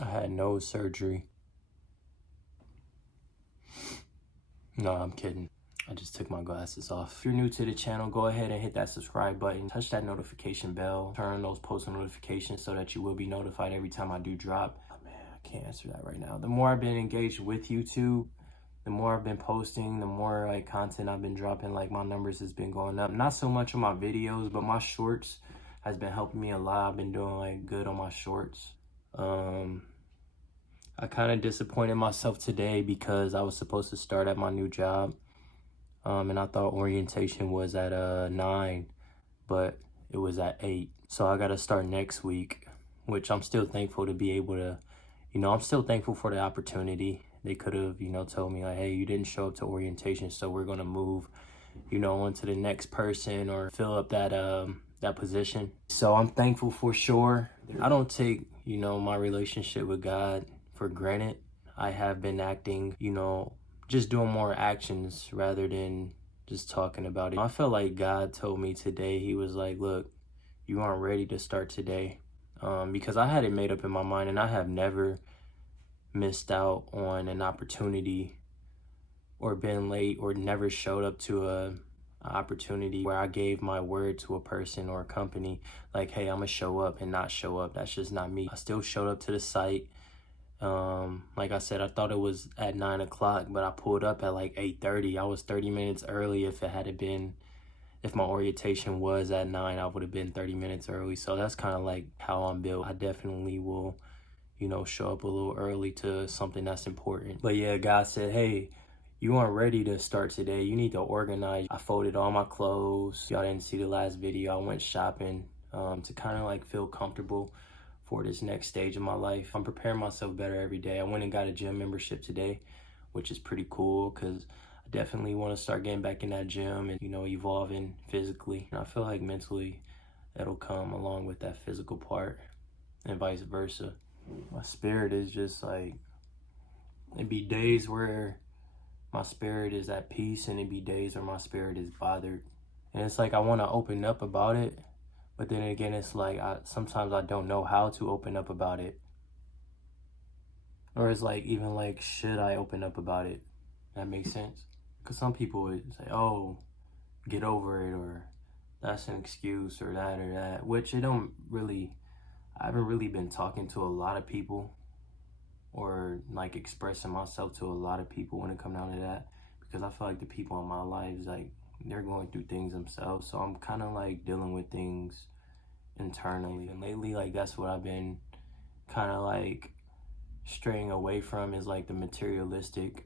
I had nose surgery. No, I'm kidding. I just took my glasses off. If you're new to the channel, go ahead and hit that subscribe button. Touch that notification bell. Turn on those post notifications so that you will be notified every time I do drop. Oh man, I can't answer that right now. The more I've been engaged with YouTube, the more I've been posting, the more like content I've been dropping, like my numbers has been going up. Not so much on my videos, but my shorts has been helping me a lot. I've been doing like good on my shorts. I kind of disappointed myself today because I was supposed to start at my new job. And I thought orientation was at 9, but it was at 8. So I got to start next week, which I'm still thankful to be able to, I'm still thankful for the opportunity. They could have, told me like, hey, you didn't show up to orientation, so we're going to move, on to the next person or fill up that position. So I'm thankful for sure. I don't take, my relationship with God for granted. I have been acting, just doing more actions rather than just talking about it. I felt like God told me today, he was like, look, you aren't ready to start today. Because I had it made up in my mind and I have never missed out on an opportunity or been late or never showed up to a opportunity where I gave my word to a person or a company like, hey, I'm gonna show up and not show up. That's just not me. I still showed up to the site. Like I said, I thought it was at 9 o'clock, but I pulled up at like 8:30. I was 30 minutes early. If my orientation was at 9, I would have been 30 minutes early. So that's kind of like how I'm built. I definitely will, show up a little early to something that's important. But yeah, God said, hey, you aren't ready to start today. You need to organize. I folded all my clothes. Y'all didn't see the last video. I went shopping to kind of like feel comfortable for this next stage of my life. I'm preparing myself better every day. I went and got a gym membership today, which is pretty cool because I definitely want to start getting back in that gym and, evolving physically. And I feel like mentally it'll come along with that physical part and vice versa. My spirit is just like, it'd be days where my spirit is at peace and it'd be days where my spirit is bothered. And it's like I want to open up about it, but then again, it's like sometimes I don't know how to open up about it. Or it's like, even like, should I open up about it? That makes sense? Because some people would say, oh, get over it, or that's an excuse, or that, which I haven't really been talking to a lot of people or like expressing myself to a lot of people when it comes down to that, because I feel like the people in my lives, like, they're going through things themselves. So I'm kind of like dealing with things internally. And lately, like, that's what I've been kind of like straying away from, is like the materialistic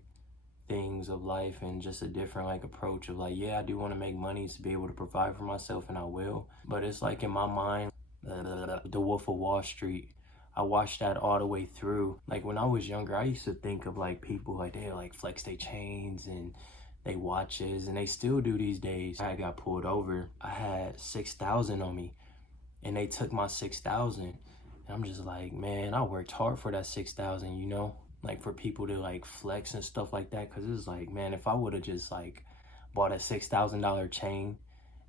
things of life and just a different like approach of like, yeah, I do want to make money to be able to provide for myself, and I will. But it's like in my mind, the Wolf of Wall Street, I watched that all the way through. Like when I was younger, I used to think of like people like they like flex their chains and they watches, and they still do these days. I got pulled over. I had 6,000 on me, and they took my 6,000. And I'm just like, man, I worked hard for that 6,000, like for people to like flex and stuff like that. Cause it's like, man, if I would have just like bought a $6,000 chain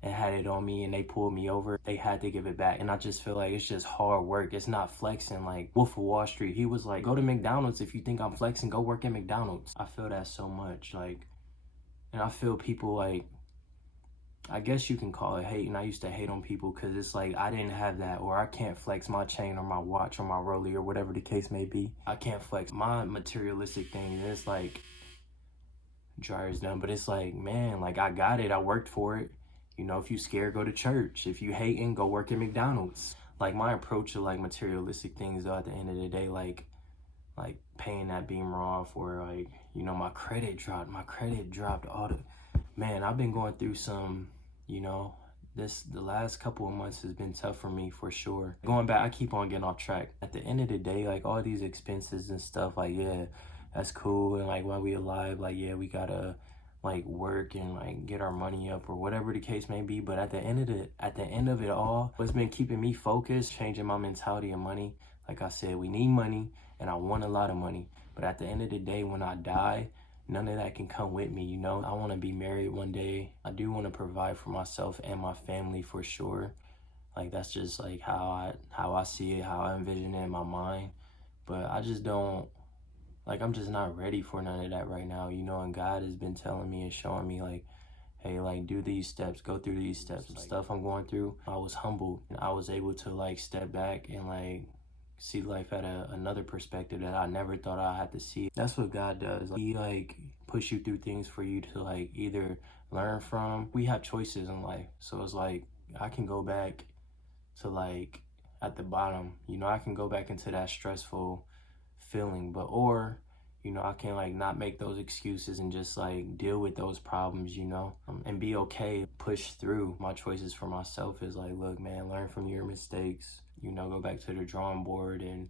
and had it on me and they pulled me over, they had to give it back. And I just feel like it's just hard work. It's not flexing. Like Wolf of Wall Street, he was like, go to McDonald's. If you think I'm flexing, go work at McDonald's. I feel that so much. Like, and I feel people like, I guess you can call it hate, and I used to hate on people because it's like I didn't have that, or I can't flex my chain or my watch or my rollie or whatever the case may be. I can't flex my materialistic thing, and it's like dry as done. But it's like, man, like I got it, I worked for it. If you scared, go to church. If you hating, go work at McDonald's. Like my approach to like materialistic things, though, at the end of the day, like paying that Beamer off, or like, my credit dropped all the, man, I've been going through some, the last couple of months has been tough for me for sure. Going back, I keep on getting off track. At the end of the day, like all these expenses and stuff, like, yeah, that's cool. And like while we alive, like, yeah, we gotta like work and like get our money up or whatever the case may be. But at the end of it all, what's been keeping me focused, changing my mentality of money. Like I said, we need money and I want a lot of money. But at the end of the day, when I die, none of that can come with me, I want to be married one day. I do want to provide for myself and my family for sure. Like that's just like how I see it, how I envision it in my mind. but I just don't, like, I'm just not ready for none of that right now, you know. And God has been telling me and showing me, like, hey, like, do these steps, go through these steps. Some stuff I'm going through, I was humbled and I was able to, like, step back and, like, see life at another perspective that I never thought I had to see. That's what God does. He, like, push you through things for you to, like, either learn from. We have choices in life, so it's like I can go back to, like, at the bottom, you know. I can go back into that stressful feeling, but or, you know, I can, like, not make those excuses and just, like, deal with those problems, you know, and be okay, push through. My choices for myself is like, look, man, learn from your mistakes, you know, go back to the drawing board and,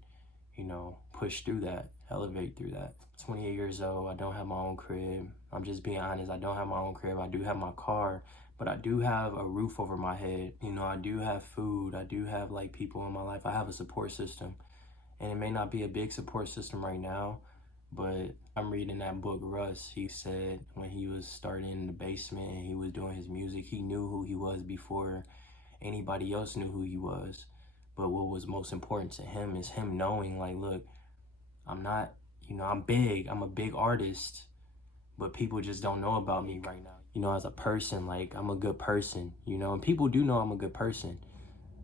you know, push through that, elevate through that. 28 years old, I don't have my own crib. I'm just being honest, I don't have my own crib. I do have my car, but I do have a roof over my head. You know, I do have food. I do have, like, people in my life. I have a support system. And it may not be a big support system right now, but I'm reading that book, Russ. He said when he was starting in the basement and he was doing his music, he knew who he was before anybody else knew who he was. But what was most important to him is him knowing, like, look, I'm not, you know, I'm big. I'm a big artist, but people just don't know about me right now. You know, as a person, like, I'm a good person, you know, and people do know I'm a good person.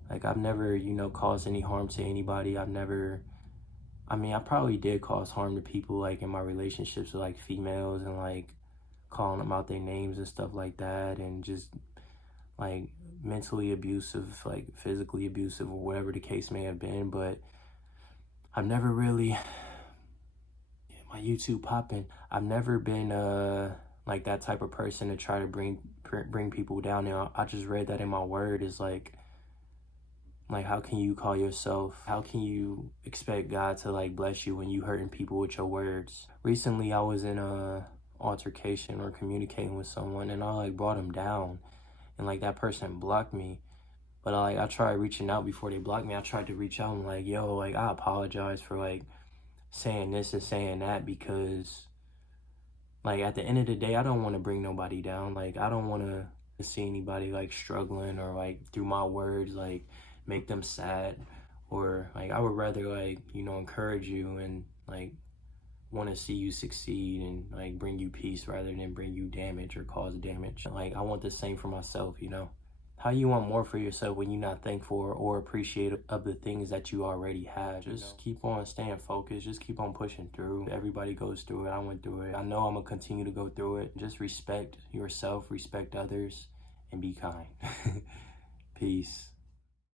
Like, I've never, you know, caused any harm to anybody. I've never, I mean, I probably did cause harm to people, like, in my relationships with, like, females and, like, calling them out their names and stuff like that, and just, like, mentally abusive, like, physically abusive, or whatever the case may have been. But I've never really, my YouTube popping, I've never been, like, that type of person to try to bring people down. Now, I just read that in my word is like, how can you call yourself, how can you expect God to, like, bless you when you hurting people with your words? Recently, I was in a altercation or communicating with someone, and I, like, brought them down, and, like, that person blocked me. But I tried reaching out before they blocked me. I tried to reach out and, like, yo, like, I apologize for, like, saying this and saying that, because, like, at the end of the day, I don't want to bring nobody down. Like, I don't want to see anybody, like, struggling, or, like, through my words, like, make them sad. Or, like, I would rather, like, you know, encourage you and, like, want to see you succeed and, like, bring you peace rather than bring you damage or cause damage. Like, I want the same for myself, you know. How you want more for yourself when you're not thankful or appreciative of the things that you already have? Just keep on staying focused. Just keep on pushing through. Everybody goes through it. I went through it. I know I'm going to continue to go through it. Just respect yourself, respect others, and be kind. Peace.